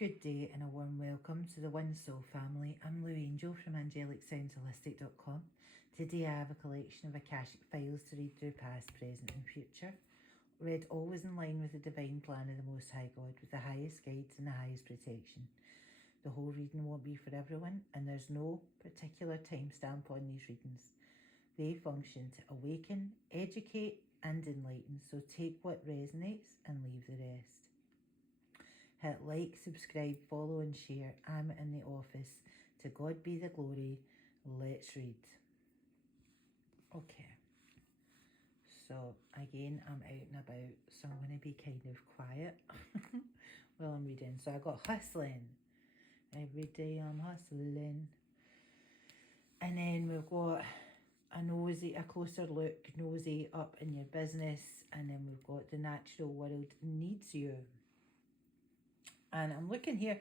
Good day and a warm welcome to the One Soul family. I'm Lou Angel from AngelicSoundsHolistic.com. Today I have a collection of Akashic files to read through past, present and future. Read always in line with the divine plan of the Most High God, with the highest guides and the highest protection. The whole reading won't be for everyone, and there's no particular timestamp on these readings. They function to awaken, educate and enlighten, so take what resonates and leave the rest. Hit like, subscribe, follow and share. I'm in the office. To God be the glory. Let's read. Okay. So again, I'm out and about, so I'm going to be kind of quiet while I'm reading. So I got hustling. Every day I'm hustling. And then we've got a closer look, nosy up in your business. And then we've got the natural world needs you. And I'm looking here,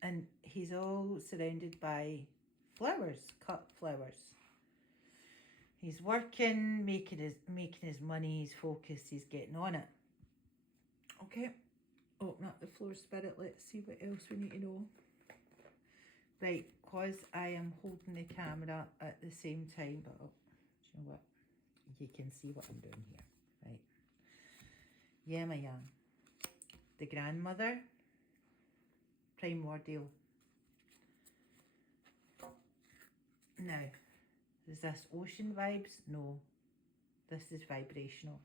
and he's all surrounded by flowers, cut flowers. He's working, making his money, he's focused, he's getting on it. Okay, open up the floor spirit, let's see what else we need to know. Right, because I am holding the camera at the same time, but do you know what? You can see what I'm doing here, right? Yeah, my young. The grandmother. Primordial. Now, is this ocean vibes? No, this is vibrational.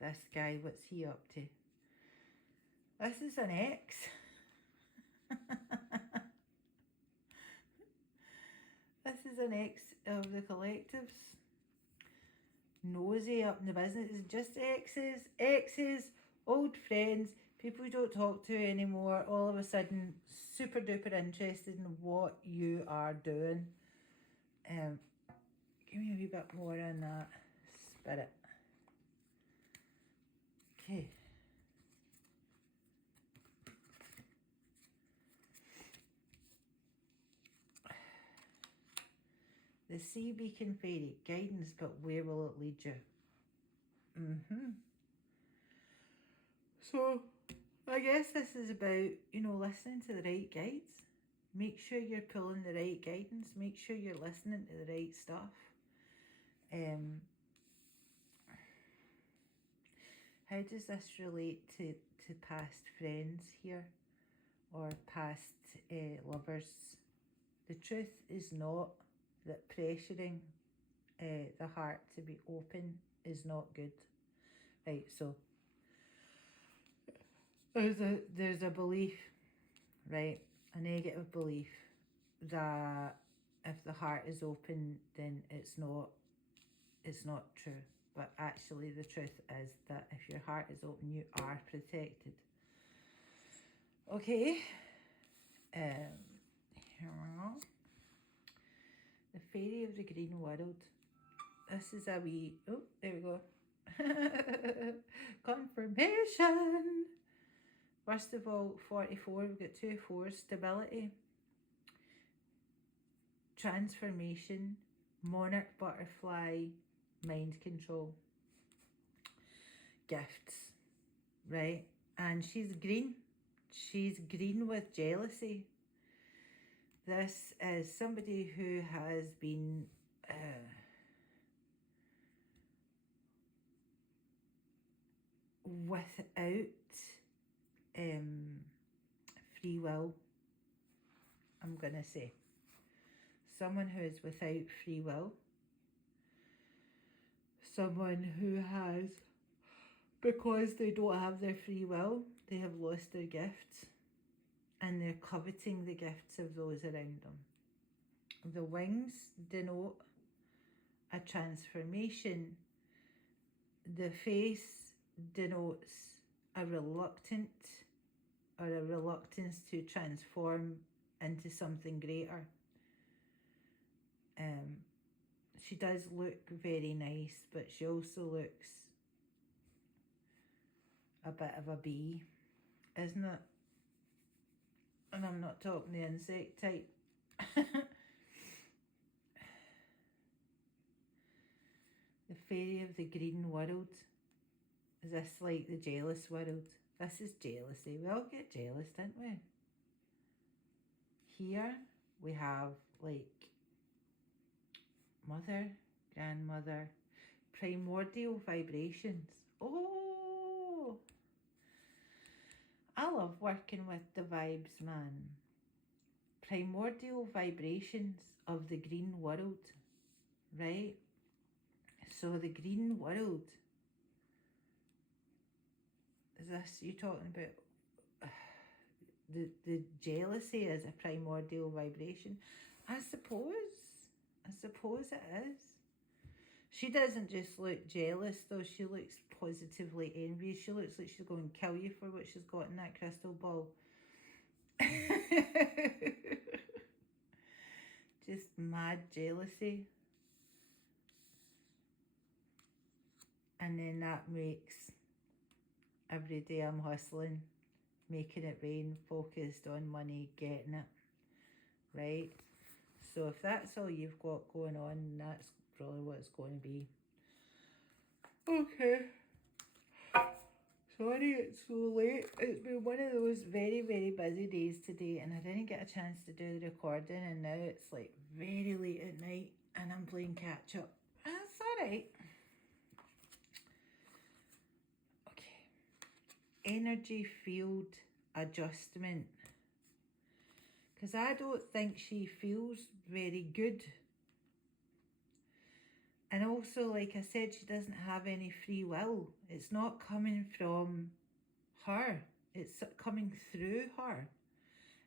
This guy, what's he up to? This is an ex. This is an ex of the collectives. Nosy up in the business. It's just exes, old friends, people you don't talk to anymore, all of a sudden super duper interested in what you are doing. Give me a wee bit more on that spirit. Okay. The Sea Beacon Fairy, guidance, but where will it lead you? So, I guess this is about, listening to the right guides. Make sure you're pulling the right guidance. Make sure you're listening to the right stuff. How does this relate to past friends here? Or past lovers? The truth is not that pressuring the heart to be open is not good. Right, so there's a belief, right, a negative belief that if the heart is open, then it's not true. But actually the truth is that if your heart is open, you are protected. Okay. Here we go. The Fairy of the Green World. This is a wee, oh, there we go. Confirmation. First of all, 44, we've got 2 4s, stability, transformation, monarch butterfly, mind control, gifts, right? And she's green. She's green with jealousy. This is somebody who has been without free will, I'm going to say. Someone who is without free will. Someone who has, because they don't have their free will, they have lost their gifts. And they're coveting the gifts of those around them. The wings denote a transformation. The face denotes a reluctance to transform into something greater. She does look very nice, but she also looks a bit of a bee, isn't it? And I'm not talking the insect type. The Fairy of the Green World. Is this like the jealous world? This is jealousy. We all get jealous, didn't we? Here we have like mother, grandmother, primordial vibrations. Oh, I love working with the vibes, man. Primordial vibrations of the green world, right? So the green world, is this you talking about? The jealousy is a primordial vibration. I suppose it is. She doesn't just look jealous though, she looks positively envious. She looks like she's going to kill you for what she's got in that crystal ball. Just mad jealousy. And then that makes every day I'm hustling, making it rain, focused on money, getting it, right? So if that's all you've got going on, that's probably what it's going to be. Okay. Sorry it's so late. It's been one of those very, very busy days today, and I didn't get a chance to do the recording, and now it's like very late at night and I'm playing catch up. That's alright. Okay. Energy field adjustment. Because I don't think she feels very good. And also, like I said, she doesn't have any free will. It's not coming from her. It's coming through her.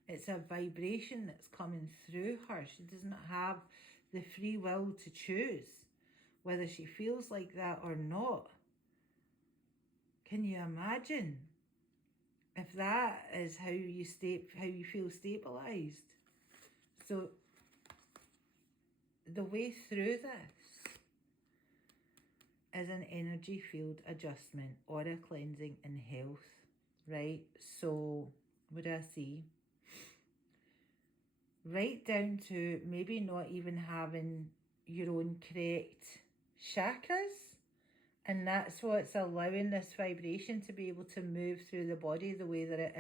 It's a vibration that's coming through her. She doesn't have the free will to choose whether she feels like that or not. Can you imagine if that is how you feel stabilized? So the way through this is an energy field adjustment, aura cleansing and health, right? So what do I see? Right down to maybe not even having your own correct chakras, and that's what's allowing this vibration to be able to move through the body the way that it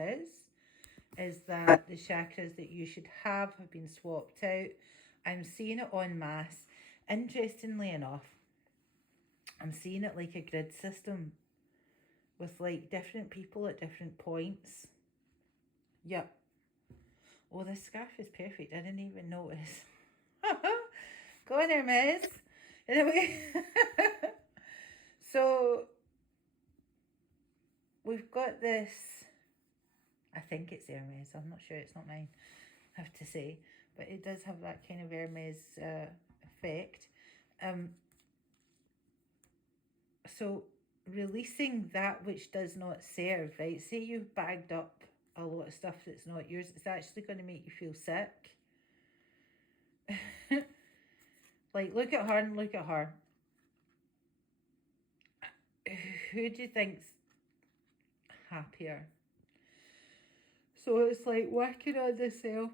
is that the chakras that you should have been swapped out. I'm seeing it en masse. Interestingly enough, I'm seeing it like a grid system with like different people at different points. Yep. Oh, this scarf is perfect. I didn't even notice. Go on there, miss. Anyway. So we've got this. I think it's Hermes. I'm not sure. It's not mine, I have to say. But it does have that kind of Hermes effect. So releasing that which does not serve, right? Say you've bagged up a lot of stuff that's not yours. It's actually going to make you feel sick. Like, look at her and look at her. Who do you think's happier? So it's like working on the self,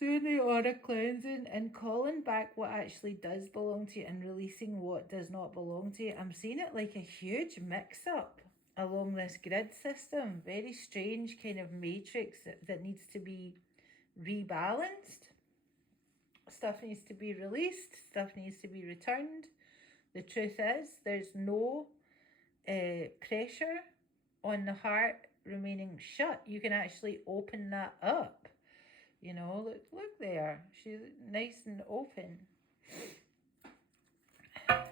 doing the aura cleansing and calling back what actually does belong to you and releasing what does not belong to you. I'm seeing it like a huge mix-up along this grid system. Very strange kind of matrix that needs to be rebalanced. Stuff needs to be released. Stuff needs to be returned. The truth is, there's no pressure on the heart remaining shut. You can actually open that up. You know, look there. She's nice and open. I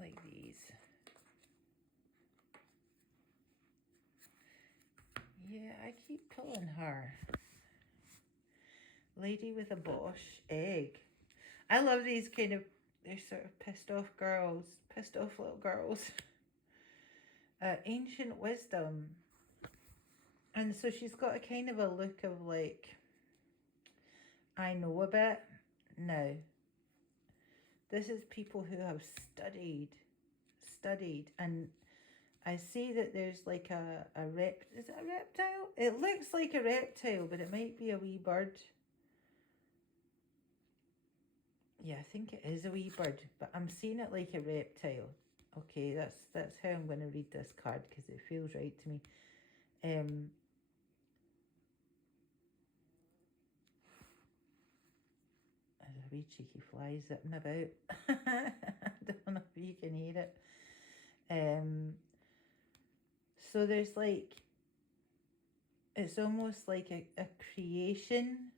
like these. Yeah, I keep pulling her. Lady with a Bosch egg. I love these kind of, they're sort of pissed off girls. Pissed off little girls. Ancient wisdom. And so she's got a kind of a look of like, I know a bit. No. This is people who have studied. And I see that there's like is it a reptile? It looks like a reptile, but it might be a wee bird. Yeah, I think it is a wee bird, but I'm seeing it like a reptile. Okay, that's how I'm going to read this card because it feels right to me. There's a wee cheeky fly zipping about. I don't know if you can hear it. So there's like, it's almost like a creation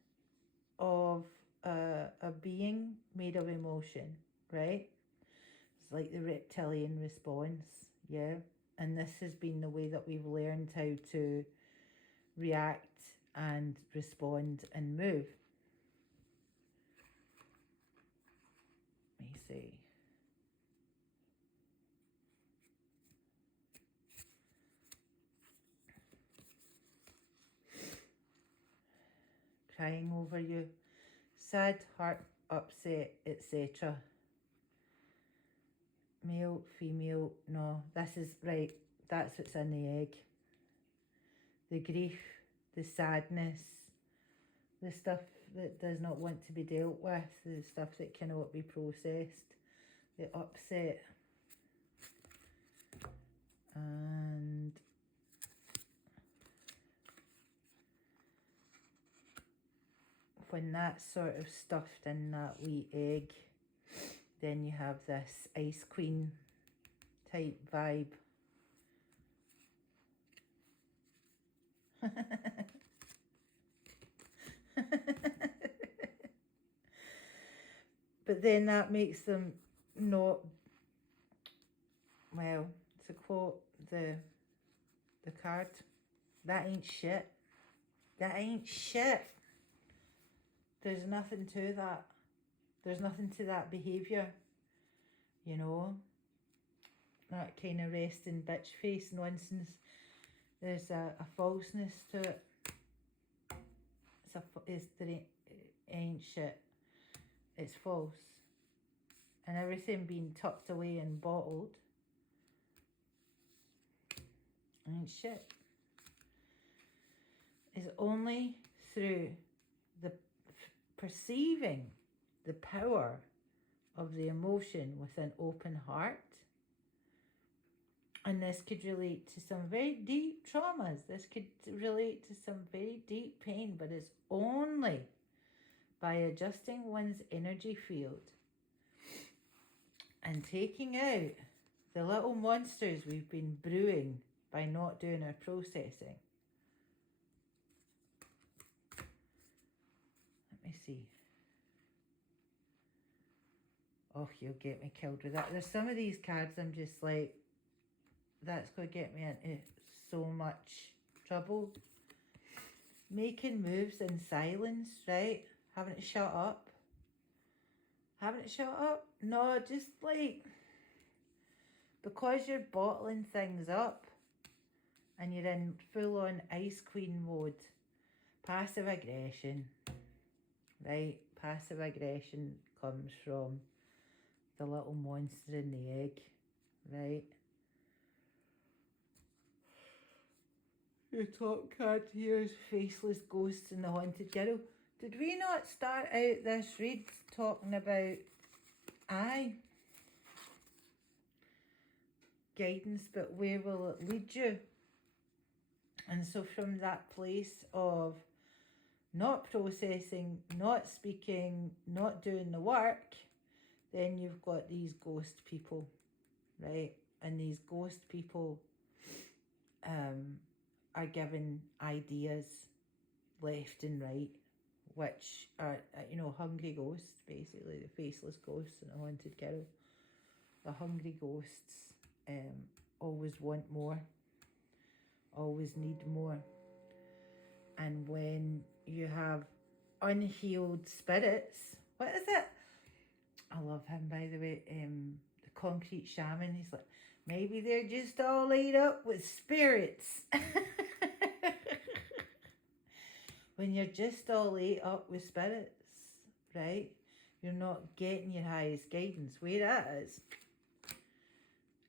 of a being made of emotion, right? It's like the reptilian response, yeah? And this has been the way that we've learned how to react and respond and move. Let me see. Crying over you, sad, heart, upset, etc. Male, female, no, this is right, that's what's in the egg. The grief, the sadness, the stuff that does not want to be dealt with, the stuff that cannot be processed, the upset. And when that's sort of stuffed in that wee egg, then you have this ice queen type vibe. But then that makes them not, well, to quote the card, that ain't shit. That ain't shit. There's nothing to that. There's nothing to that behaviour, you know, that kind of resting bitch face nonsense. There's a falseness to it. There ain't shit. It's false. And everything being tucked away and bottled ain't shit. It's only through the perceiving the power of the emotion with an open heart. And this could relate to some very deep traumas. This could relate to some very deep pain, but it's only by adjusting one's energy field and taking out the little monsters we've been brewing by not doing our processing. Let me see. Oh, you'll get me killed with that. There's some of these cards I'm just like, that's going to get me into so much trouble. Making moves in silence, right? Having to shut up. Having to shut up? No, just like, because you're bottling things up and you're in full on ice queen mode. Passive aggression, right? Passive aggression comes from the little monster in the egg, right? Your top card here is Faceless Ghosts and the Haunted Girl. Did we not start out this read talking about guidance, but where will it lead you? And so from that place of not processing, not speaking, not doing the work, then you've got these ghost people, right? And these ghost people are given ideas left and right, which are, hungry ghosts, basically, the faceless ghosts and the haunted girl. The hungry ghosts always want more, always need more. And when you have unhealed spirits, what is it? I love him, by the way, the concrete shaman. He's like, maybe they're just all laid up with spirits. When you're just all laid up with spirits, right? You're not getting your highest guidance. Whereas,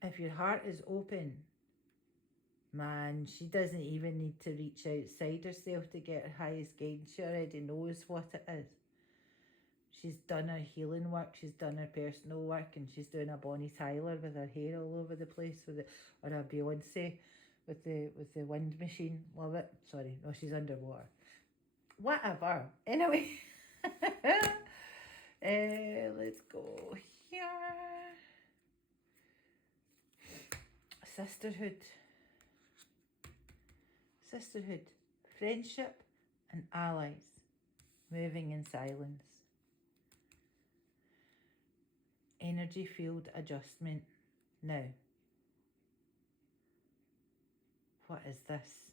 if your heart is open, man, she doesn't even need to reach outside herself to get her highest guidance. She already knows what it is. She's done her healing work, she's done her personal work, and she's doing a Bonnie Tyler with her hair all over the place, or a Beyonce with the wind machine. Love it. Sorry, no, she's underwater. Whatever. Anyway, let's go here. Sisterhood, friendship, and allies, moving in silence. Energy field adjustment. Now, what is this?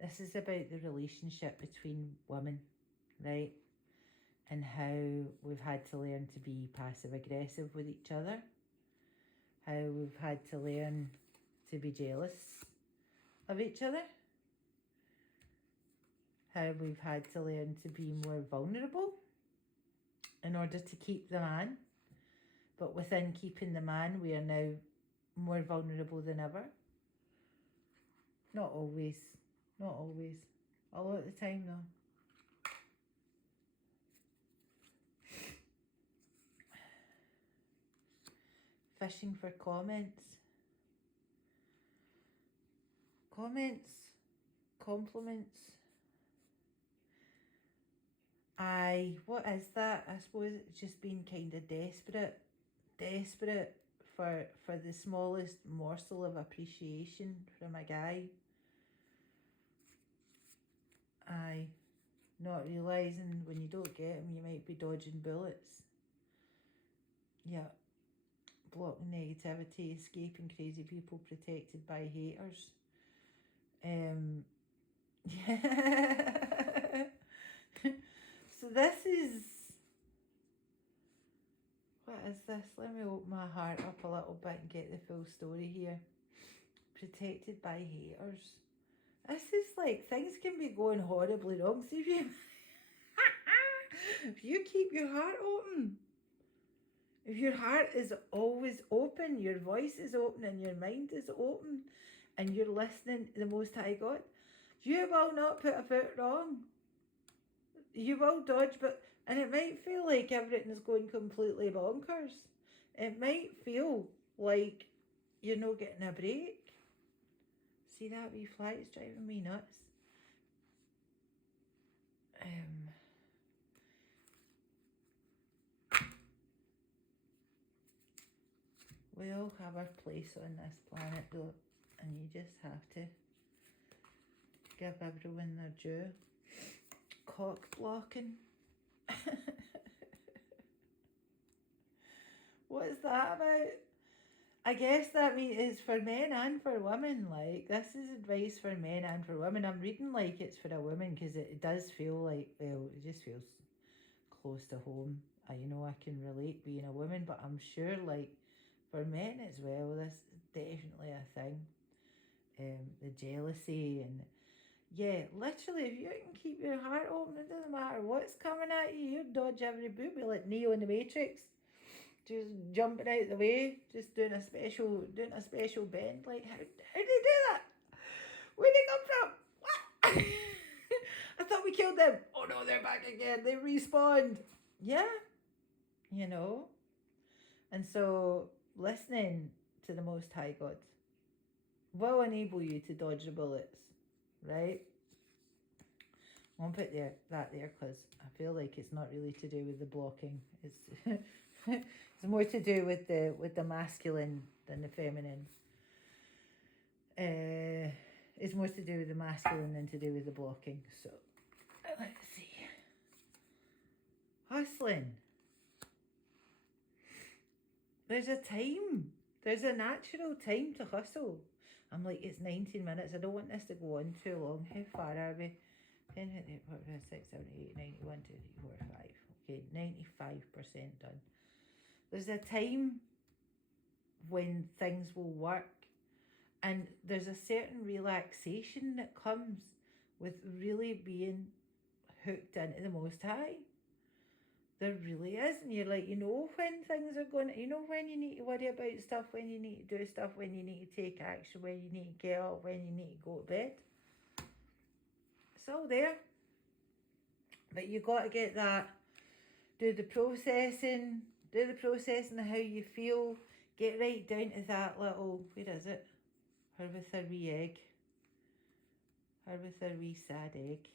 This is about the relationship between women, right? And how we've had to learn to be passive aggressive with each other. How we've had to learn to be jealous of each other. How we've had to learn to be more vulnerable in order to keep the man. But within keeping the man, we are now more vulnerable than ever. Not always. Not always. A lot of the time though. Fishing for comments. Comments. Compliments. What is that? I suppose it's just being kind of desperate for the smallest morsel of appreciation from a guy. Not realising when you don't get them, you might be dodging bullets. Yeah. Blocking negativity, escaping crazy people, protected by haters. Yeah. So this is... What is this? Let me open my heart up a little bit and get the full story here. Protected by haters. This is like, things can be going horribly wrong. See if you... if you keep your heart open. If your heart is always open, your voice is open and your mind is open, and you're listening to the Most High God, you will not put a foot wrong. You will dodge, and it might feel like everything's going completely bonkers. It might feel like you're not getting a break. See that wee fly? It's driving me nuts. We all have our place on this planet though, and you just have to give everyone their due. Cock blocking. What is that about? I guess that is for men and for women. Like, this is advice for men and for women. I'm reading like it's for a woman because it does feel like, well, it just feels close to home. I can relate being a woman, but I'm sure like for men as well, this is definitely a thing. The jealousy and yeah, literally, if you can keep your heart open, it doesn't matter what's coming at you. You dodge every booby like Neo in the Matrix, just jumping out the way, just doing a special bend. Like, how did they do that? Where'd they come from? What? I thought we killed them. Oh no, they're back again. They respawned. Yeah, and so listening to the Most High God will enable you to dodge the bullets, right? I won't put that there because I feel like it's not really to do with the blocking. It's it's more to do with the masculine than the feminine. It's more to do with the masculine than to do with the blocking. So let's see. Hustling. There's a time. There's a natural time to hustle. I'm like, it's 19 minutes. I don't want this to go on too long. How far are we? 10, 6, 7, 8, 9, 1, 2, 3, 4, 5. Okay, 95% done. There's a time when things will work, and there's a certain relaxation that comes with really being hooked into the Most High. There really is, and you're like, when things are going, when you need to worry about stuff, when you need to do stuff, when you need to take action, when you need to get up, when you need to go to bed. It's all there. But you got to get that do the processing of how you feel. Get right down to that little, where is it? Her with her wee egg. Her with her wee sad egg.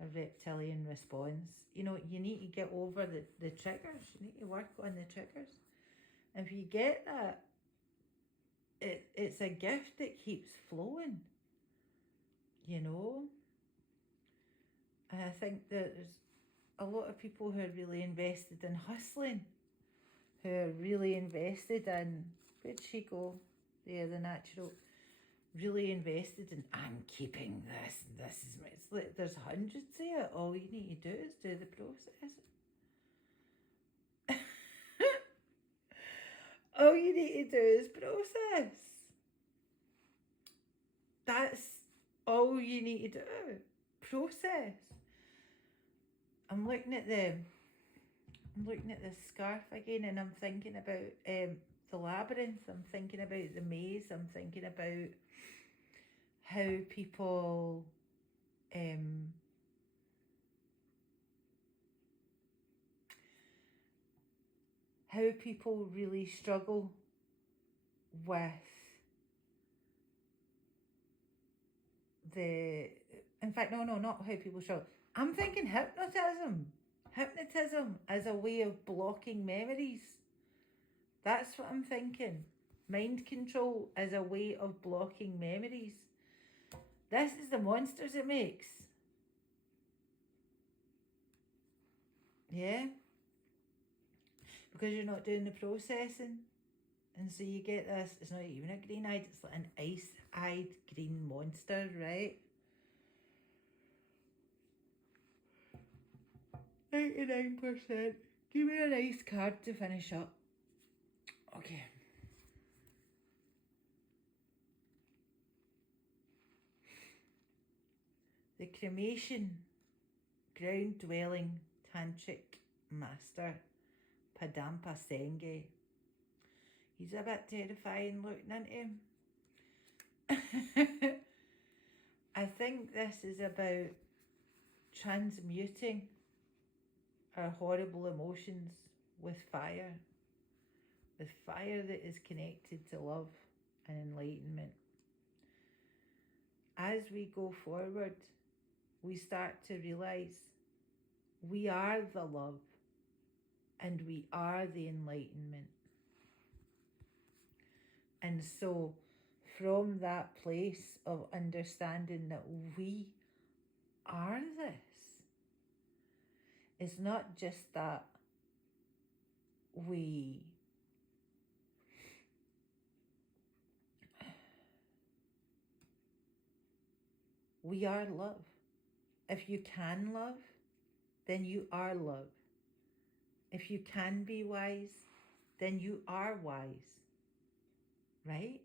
A reptilian response. You know, you need to get over the triggers. You need to work on the triggers. And if you get that, it's a gift that keeps flowing. You know? And I think that there's a lot of people who are really invested in hustling, who are really invested in, where'd she go? There, the natural. Really invested in, I'm keeping this, this is my, it's like there's hundreds there. All you need to do is do the process. All you need to do is process. That's all you need to do. Process. I'm looking at this scarf again, and I'm thinking about the labyrinth. I'm thinking about the maze. I'm thinking about how people really struggle with in fact, no, not how people struggle. I'm thinking hypnotism. Hypnotism as a way of blocking memories. That's what I'm thinking. Mind control as a way of blocking memories. This is the monsters it makes. Yeah? Because you're not doing the processing. And so you get this, it's not even a green-eyed, it's like an ice-eyed green monster, right? 89%. Give me a nice card to finish up. Okay. The cremation, ground-dwelling tantric master, Padampa Senge. He's a bit terrifying looking, isn't he? I think this is about transmuting our horrible emotions with fire that is connected to love and enlightenment. As we go forward, we start to realise we are the love and we are the enlightenment. And so from that place of understanding that we are this, it's not just that we are love. If you can love, then you are love. If you can be wise, then you are wise. Right?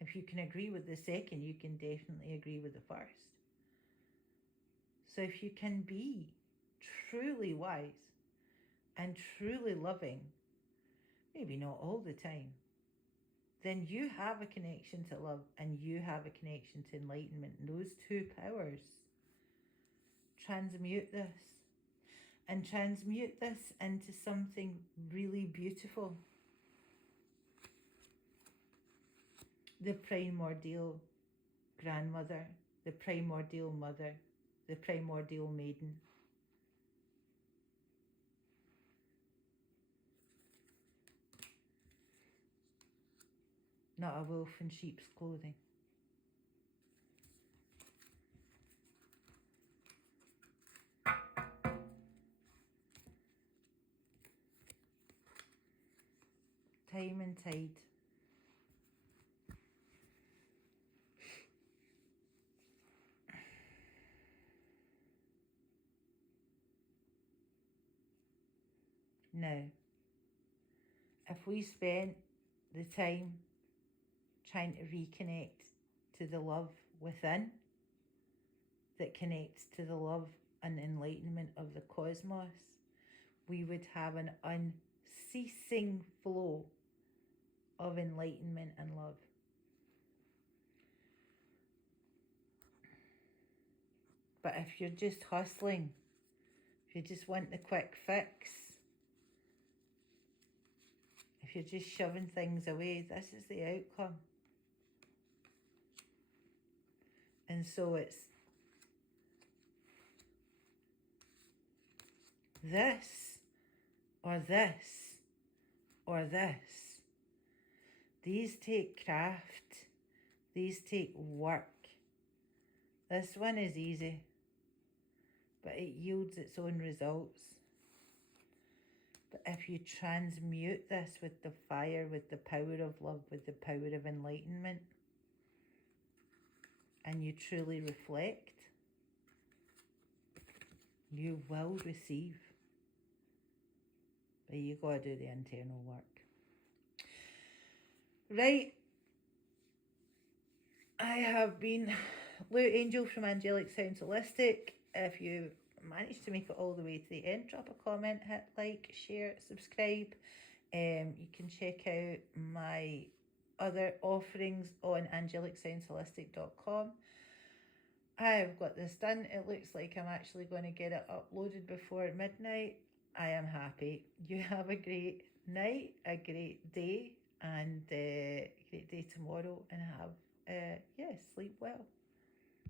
If you can agree with the second, you can definitely agree with the first. So if you can be truly wise and truly loving, maybe not all the time, then you have a connection to love and you have a connection to enlightenment. And those two powers transmute this and transmute this into something really beautiful. The primordial grandmother, the primordial mother, the primordial maiden. Not a wolf in sheep's clothing. Time and tide. Now, if we spent the time trying to reconnect to the love within that connects to the love and enlightenment of the cosmos, we would have an unceasing flow of enlightenment and love. But if you're just hustling, If you just want the quick fix, if you're just shoving things away, this is the outcome. And so it's this, or this, or this. These take craft. These take work. This one is easy, but it yields its own results. But if you transmute this with the fire, with the power of love, with the power of enlightenment, and you truly reflect, you will receive. But you got to do the internal work. Right. I have been Lou Angel from Angelic Sounds Holistic. If you managed to make it all the way to the end, drop a comment, hit like, share, subscribe. You can check out my other offerings on angelicsounsholistic.com. I've got this done. It looks like I'm actually going to get it uploaded before midnight. I am happy. You have a great night, a great day, and a great day tomorrow, and have, sleep well.